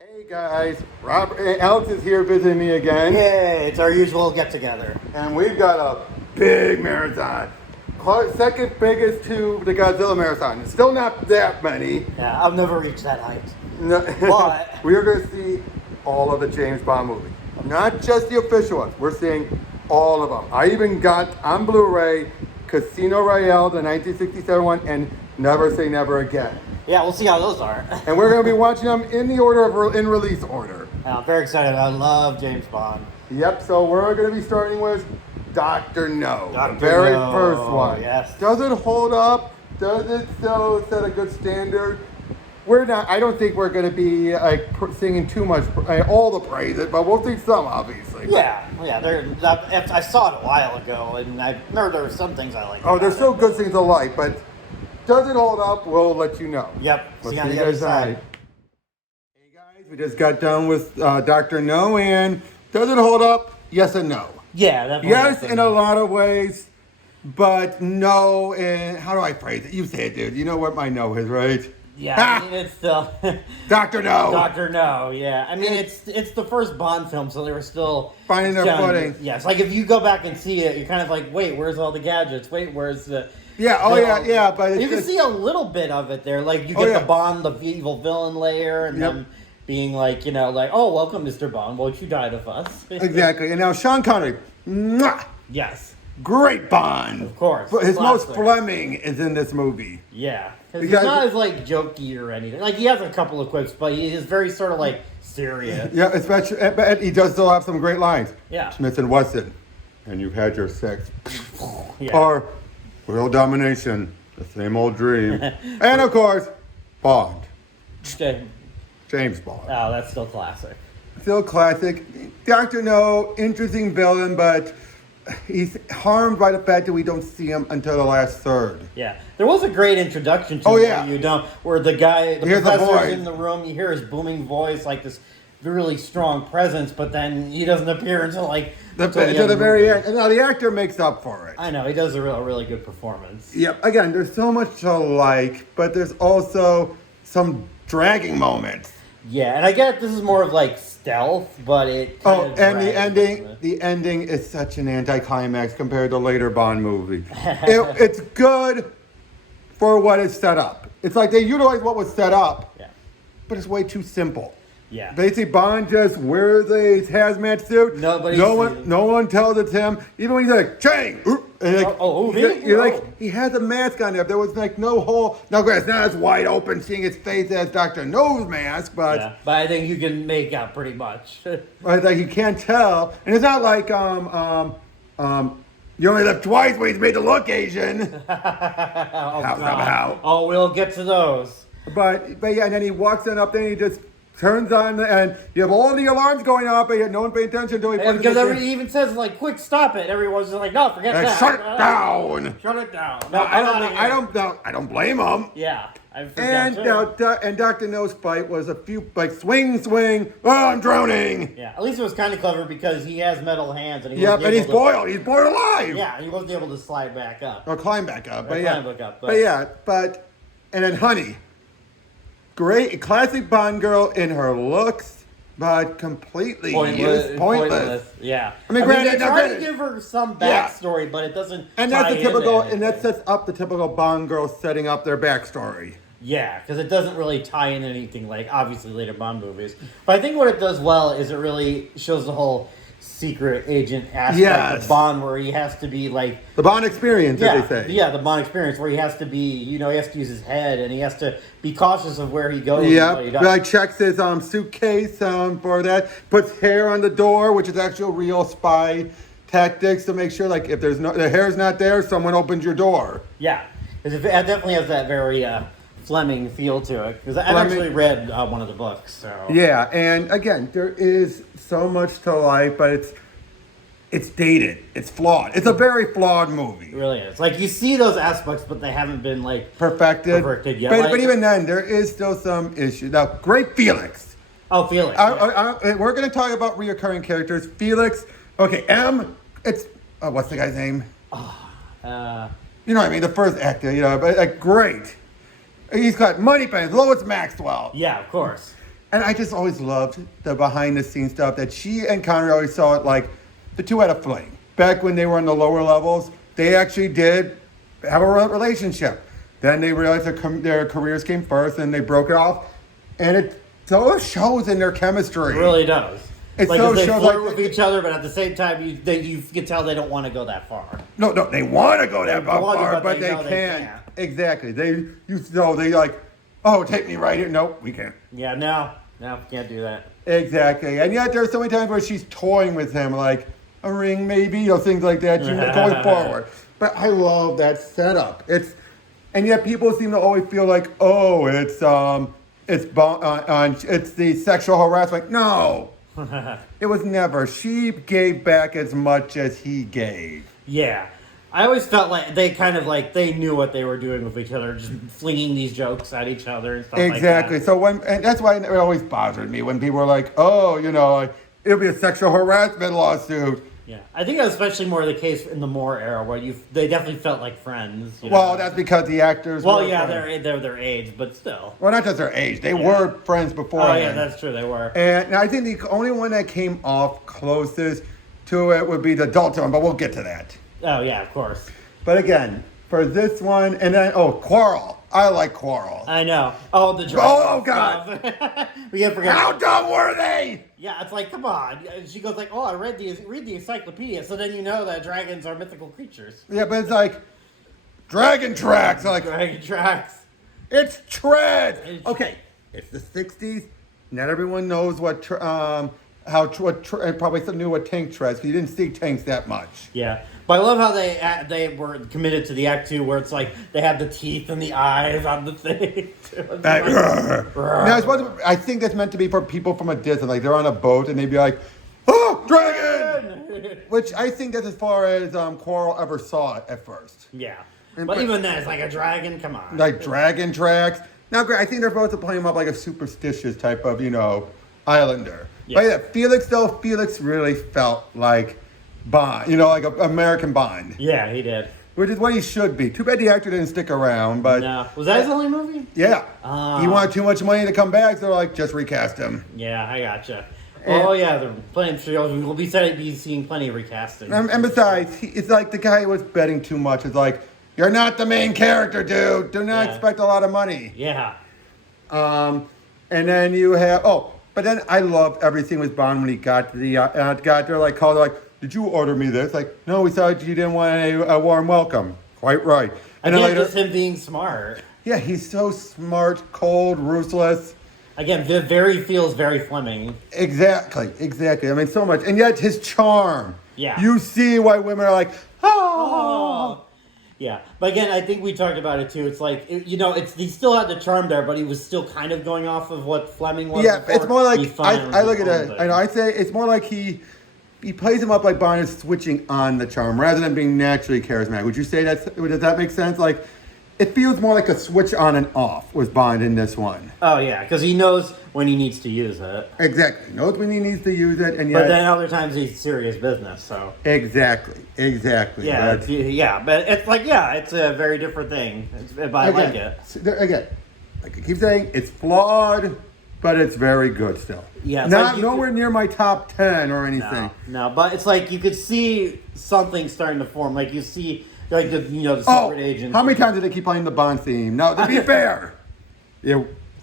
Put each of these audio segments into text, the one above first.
Hey guys, Alex is here visiting me again, Yay, it's our usual get together. and we've got a big marathon. Second biggest to the Godzilla marathon. It's still not that many. Yeah, I've never reached that height. No, But- we are going to see all of the James Bond movies, not just the official ones. We're seeing all of them. I even got on Blu-ray Casino Royale, the 1967 one, and Never Say Never Again. Yeah, we'll see how those are. And we're going to be watching them in the order of in release order. I'm very excited. I love James Bond. Yep, so we're going to be starting with Dr.No, Dr. the very No, first one. yes. Does it hold up? Does it still set a good standard? We're not, I don't think we're going to be singing too much, all the praises, but we'll sing some, obviously. Yeah. I saw it a while ago, and I know there were some things I like. Oh, there's about still good things I like, but does it hold up? We'll let you know. Yep, We'll see see on you the other guys side. tonight. Hey guys, we just got done with Dr.No, and does it hold up? Yes and no. Yeah, definitely. Yes, in a lot of ways, but no, and how do I phrase it? You say it, dude. You know what my no is, right? Yeah, Ha! I mean, it's still Dr. No! Dr. No. Yeah, I mean, it's the first Bond film, so they were still Finding their footing. Yes, like if you go back and see it, you're kind of like, wait, where's all the gadgets? Wait, where's the Yeah, oh yeah, but it's you can just, see a little bit of it there. Like you Oh, get yeah. the Bond, the evil villain layer, and Yep. them being like, like, oh, welcome, Mr. Bond. Won't you die with us? exactly. And now Sean Connery, mwah, Yes, great Bond. of course. But his most Classic. Fleming is in this movie. Yeah, because he's Because- not as like jokey or anything. Like he has a couple of quips, but he is very sort of like serious. Yeah, especially, but he does still have some great lines. Yeah. Smith and Wesson, and you've had your sex. Yeah. Or world domination, the same old dream. And of course, Bond, Okay. James Bond. Oh, that's still classic. Still classic. Dr. No, interesting villain, but he's harmed by the fact that we don't see him until the last third. Yeah, there was a great introduction to Oh, him yeah. where you don't, where the guy, the Here's the professor's voice. in the room, you hear his booming voice, like this really strong presence, but then he doesn't appear until like To until the end of the very movie. end. And now the actor makes up for it. I know he does a really good performance. Yep. Again, there's so much to like, but there's also some dragging moments. Yeah, and I get this is more of like stealth, but it. Oh, kind of and the drags, ending, doesn't it? the ending is such an anticlimax compared to later Bond movie. It's good for what is set up. It's like they utilize what was set up, Yeah, but it's way too simple. yeah. Basically, Bond just wears a hazmat suit. Nobody no sees one, him. no one tells it to him. Even when he's like, "Chang," and like, Oh, you're, really? you're Oh. like, he has a mask on there. There was like no hole. Now, it's not as wide open, seeing his face as Dr. No's mask, but Yeah, but I think you can make out pretty much. but like you can't tell, and it's not like you only live twice when he's made to look Asian. Oh, How God. somehow. Oh, we'll get to those. But yeah, and then he walks in up there and he just turns on and you have all the alarms going off, but yet no one paying attention until he And puts because it everybody even says like, "Quick, stop it!" Everyone's just like, "No, forget and that. shut it down. Shut it down." No, I'm not even- I don't blame him. Yeah, I forgot And too. and Dr. No's fight was a few like swing, oh, I'm drowning. Yeah, at least it was kind of clever because he has metal hands and he Yep, wasn't and he's able to- boiled. He's boiled alive. Yeah, he wasn't able to slide back up. Or climb back up. Or But yeah. climb back up, But but- yeah, and then Honey. Great classic Bond girl in her looks, but completely pointless. Yeah, I mean, granted- they now try granted- to give her some Yeah. backstory, but it doesn't. And that's tie the typical, into and that anything. sets up the typical Bond girl setting up their backstory. Yeah, because it doesn't really tie in anything like obviously later Bond movies. But I think what it does well is it really shows the whole secret agent aspect Yes. of Bond, where he has to be like The Bond experience, yeah, as they say. yeah, the Bond experience where he has to be, he has to use his head and he has to be cautious of where he goes. and what he Yep. does. Like checks his suitcase for that. Puts hair on the door, which is actual real spy tactics to make sure, like, if the hair's not there, someone opens your door. Yeah, 'cause it definitely has that very Fleming feel to it. Because I've Fleming- actually read one of the books, so Yeah, and again, there is so much to like, but it's dated. It's flawed. It's a very flawed movie. it really is. Like you see those aspects, but they haven't been like Perfected. Perfected, yeah, But, like- but even then, there is still some issues. Now, great Felix. oh, Felix. We're going to talk about reoccurring characters. Felix. Okay, it's what's the guy's name? You know what I mean? The first actor. But great. He's got money pens. Lois Maxwell. Yeah, of course. And I just always loved the behind the scenes stuff that she and Connery always saw it like the two had a fling. Back when they were in the lower levels, they actually did have a relationship. Then they realized their careers came first and they broke it off. And it so shows in their chemistry. It really does. It like so they shows flirt like with each other, but at the same time, you can tell they don't want to go that far. No, they want to go that want to, far, but but they they know they can't. can't. Exactly. They like, oh, take me right here. Nope, we can't. Yeah, no, can't do that. Exactly. And yet there's so many times where she's toying with him, like a ring maybe, things like that. She's going forward. But I love that setup. And yet people seem to always feel like, oh, it's the sexual harassment. No. It was never. She gave back as much as he gave. Yeah. I always felt like they kind of like they knew what they were doing with each other, just flinging these jokes at each other and stuff Exactly. like that. So and that's why it always bothered me when people were like, oh, like, it'll be a sexual harassment lawsuit. Yeah, I think that was especially more the case in the Moore era, where they definitely felt like friends. Well, that's because the actors. Well, were yeah, friends. they're their age, but still. Well, not just their age; they were friends before. Oh yeah, that's true. They were. And I think the only one that came off closest to it would be the Dalton one, but we'll get to that. Oh yeah, of course. But again, for this one, and then Quarrel. I like Quarrel. I know. Oh, the dragon. Oh God! We can't forget. How dumb were they? Yeah, it's like, come on. She goes like, oh, I read the encyclopedia, so then you know that dragons are mythical creatures. Yeah, but it's like dragon tracks. Like Dragon tracks. it's tread. Okay, it's the '60s. Not everyone knows what probably knew what tank treads. Because you didn't see tanks that much. Yeah, but I love how they were committed to the Act 2, where it's like they have the teeth and the eyes on the thing. Now, I think that's meant to be for people from a distance. Like they're on a boat and they'd be like, "Oh, dragon!" Which I think that's as far as Quarrel ever saw it at first. Yeah, but even then, it's like a dragon. Come on, Like dragon tracks. Now, great. I think they're supposed to play him up like a superstitious type of, Islander. Yeah. But yeah, Felix really felt like Bond, like an American Bond. Yeah, he did. Which is what he should be. Too bad the actor didn't stick around, but... No. Was that his only movie? Yeah. He wanted too much money to come back, so they're like, just recast him. Yeah, I gotcha. Oh, yeah, they're plenty of shows. We'll be seeing plenty of recasting. And besides, it's like the guy was betting too much. It's like, you're not the main character, dude. Do not expect a lot of money. Yeah. And then you have... but then I loved everything with Bond when he got there, like, called her, like, did you order me this? Like, no, we thought you didn't want a warm welcome. Quite right. And Again, then later, just him being smart. Yeah, he's so smart, cold, ruthless. Again, feels very Fleming. Exactly. I mean, so much. And yet his charm. Yeah. You see why women are like, oh. Yeah. But again, I think we talked about it too. It's like, he still had the charm there, but he was still kind of going off of what Fleming was. Yeah, before. it's more like, I look at it. it, I'd say it's more like he plays him up like Bond is switching on the charm rather than being naturally charismatic. Would you say does that make sense? Like, it feels more like a switch on and off was Bond in this one. Oh, yeah, because he knows when he needs to use it. Exactly. He knows when he needs to use it. And but then other times he's serious business, so. Exactly. Yeah, but it's like, it's a very different thing. But I like it. Again, like I keep saying, it's flawed, but it's very good still. Yeah, nowhere near my top 10 or anything. No, but it's like you could see something starting to form. Like you see, like the secret agents. How many times did they keep playing the Bond theme? Now, to be fair, it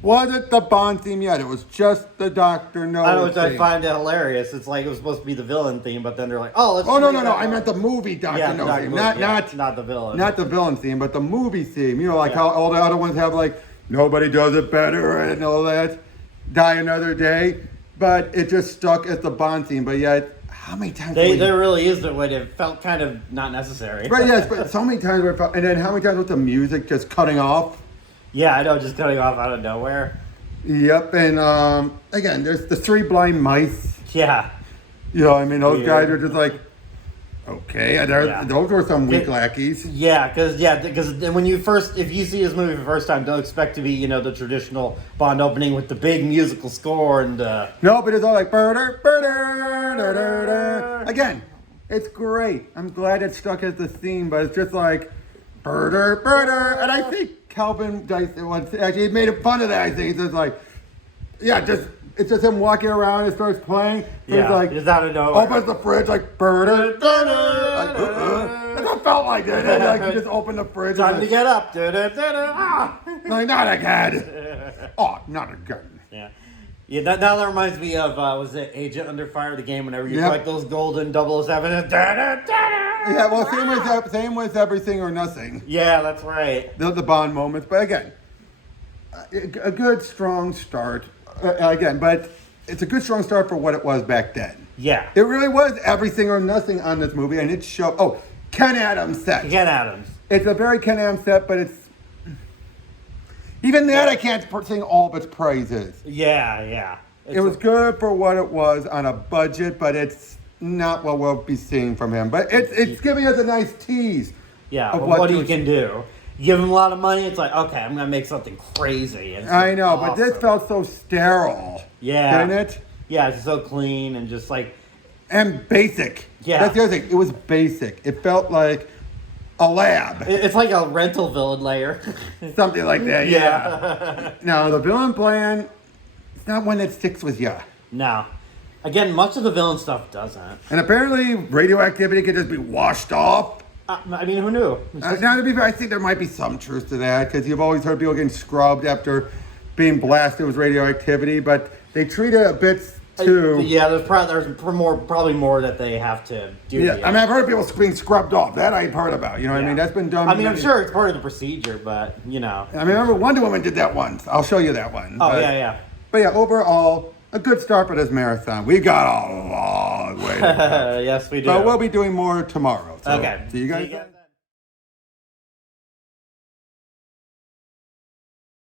wasn't the Bond theme yet. It was just the Dr.No. I know, which theme. I find it hilarious. It's like it was supposed to be the villain theme, but then they're like, oh, let's. Oh no! I meant the movie Dr.No. theme, not the villain. Not the villain theme, but the movie theme. Like how all the other ones have like nobody does it better and all that. Die Another Day, but it just stuck as the Bond theme. But yet, how many times? There really is the way it felt kind of not necessary. Right? Yes, but so many times where it felt, and then how many times with the music just cutting off? Yeah, I know, just cutting off out of nowhere. Yep, and again, there's the three blind mice. Yeah. Those guys are just like, okay, those were some weak lackeys. Yeah, because when if you see his movie for the first time, don't expect to be, the traditional Bond opening with the big musical score and. No, but it's all like burder, burder. Again, it's great. I'm glad it stuck as the theme, but it's just like burder, and I think Calvin Dice actually made fun of that. I think it's just like, Yeah, it's just him walking around. It starts playing. Yeah, He's like, just out of nowhere. opens the fridge like, bird. That's what it felt like. It. Like you just open the fridge. Time and to get up. Ah. like, not again. Oh, not again. Yeah. Yeah, that reminds me of, was it Agent Under Fire, the game, whenever you Yep. collect those golden 007 and Yeah, well, same with Everything or Nothing. Yeah, that's right. The Bond moments. But again, a good, strong start. Again, but it's a good, strong start for what it was back then. Yeah. It really was Everything or Nothing on this movie, and it showed. Oh, Ken Adams set. Ken Adams. It's a very Ken Adams set, but it's even that I can't sing all of its praises. Yeah. It was good for what it was on a budget, but it's not what we'll be seeing from him. But it's giving us a nice tease. Yeah, of of what he can do. You give him a lot of money, it's like, okay, I'm going to make something crazy. And I know, awesome. but this felt so sterile. Yeah. Didn't it? Yeah, it's so clean and just like... And basic. Yeah. That's the other thing. It was basic. It felt like a lab. It's like a rental villain layer. Something like that, yeah. Now, the villain plan, it's not one that sticks with you. No. Again, much of the villain stuff doesn't. And apparently, radioactivity can just be washed off. I mean, who knew? Now, to be fair, I think there might be some truth to that, because you've always heard people getting scrubbed after being blasted with radioactivity, but they treat it a bit too... Yeah, there's probably more that they have to do. Yeah, I mean, I've heard people being scrubbed off. That I've heard about. You know what I mean? That's been done. I mean, I'm sure it's part of the procedure, but, you know. I mean, I remember Wonder Woman did that once. I'll show you that one. Oh, but, yeah. But yeah, overall, a good start for this marathon. We got a long way to go. Yes, we do. But we'll be doing more tomorrow. So Okay. See you guys.